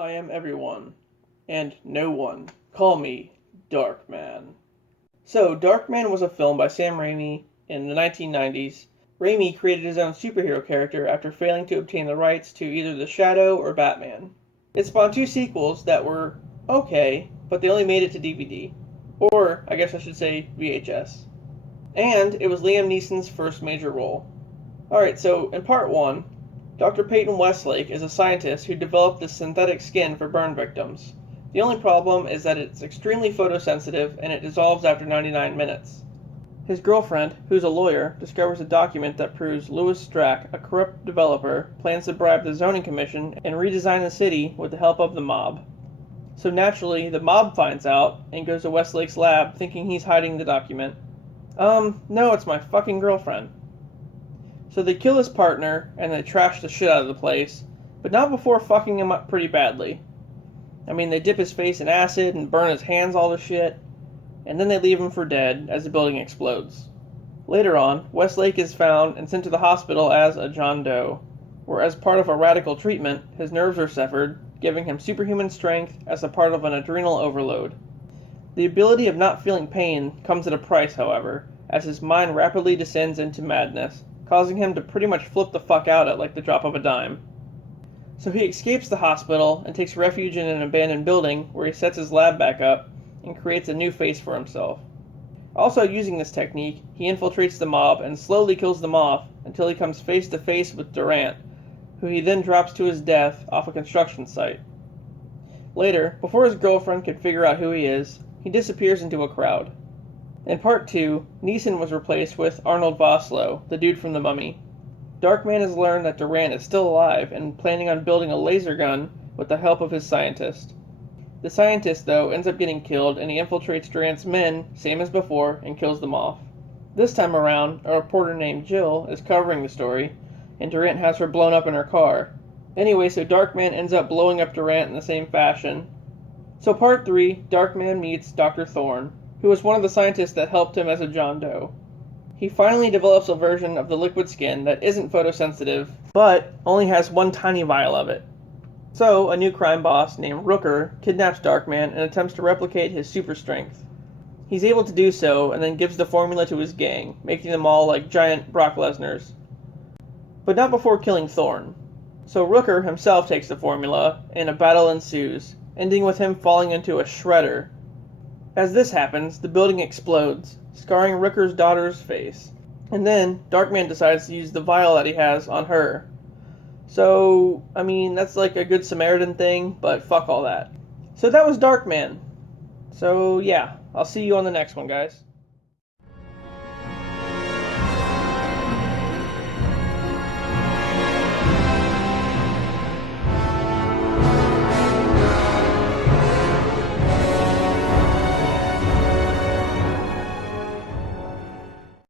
I am everyone, and no one. Call me Darkman. So, Darkman was a film by Sam Raimi in the 1990s. Raimi created his own superhero character after failing to obtain the rights to either The Shadow or Batman. It spawned two sequels that were okay, but they only made it to DVD. Or, I guess I should say VHS. And it was Liam Neeson's first major role. Alright, so in part 1, Dr. Peyton Westlake is a scientist who developed this synthetic skin for burn victims. The only problem is that it's extremely photosensitive and it dissolves after 99 minutes. His girlfriend, who's a lawyer, discovers a document that proves Louis Strack, a corrupt developer, plans to bribe the zoning commission and redesign the city with the help of the mob. So naturally, the mob finds out and goes to Westlake's lab thinking he's hiding the document. No, it's my fucking girlfriend. So they kill his partner, and they trash the shit out of the place, but not before fucking him up pretty badly. I mean, they dip his face in acid and burn his hands all to shit, and then they leave him for dead as the building explodes. Later on, Westlake is found and sent to the hospital as a John Doe, where as part of a radical treatment, his nerves are severed, giving him superhuman strength as a part of an adrenal overload. The ability of not feeling pain comes at a price, however, as his mind rapidly descends into madness, causing him to pretty much flip the fuck out at like the drop of a dime. So he escapes the hospital and takes refuge in an abandoned building where he sets his lab back up and creates a new face for himself. Also using this technique, he infiltrates the mob and slowly kills them off until he comes face to face with Durant, who he then drops to his death off a construction site. Later, before his girlfriend can figure out who he is, he disappears into a crowd. In part 2, Neeson was replaced with Arnold Vosloo, the dude from The Mummy. Darkman has learned that Durant is still alive and planning on building a laser gun with the help of his scientist. The scientist, though, ends up getting killed and he infiltrates Durant's men, same as before, and kills them off. This time around, a reporter named Jill is covering the story, and Durant has her blown up in her car. Anyway, so Darkman ends up blowing up Durant in the same fashion. So part 3, Darkman meets Dr. Thorne, who was one of the scientists that helped him as a John Doe. He finally develops a version of the liquid skin that isn't photosensitive, but only has one tiny vial of it. So, a new crime boss named Rooker kidnaps Darkman and attempts to replicate his super strength. He's able to do so and then gives the formula to his gang, making them all like giant Brock Lesnars. But not before killing Thorne. So Rooker himself takes the formula, and a battle ensues, ending with him falling into a shredder. As this happens, the building explodes, scarring Rooker's daughter's face. And then, Darkman decides to use the vial that he has on her. So, I mean, that's like a good Samaritan thing, but fuck all that. So that was Darkman. So, yeah, I'll see you on the next one, guys.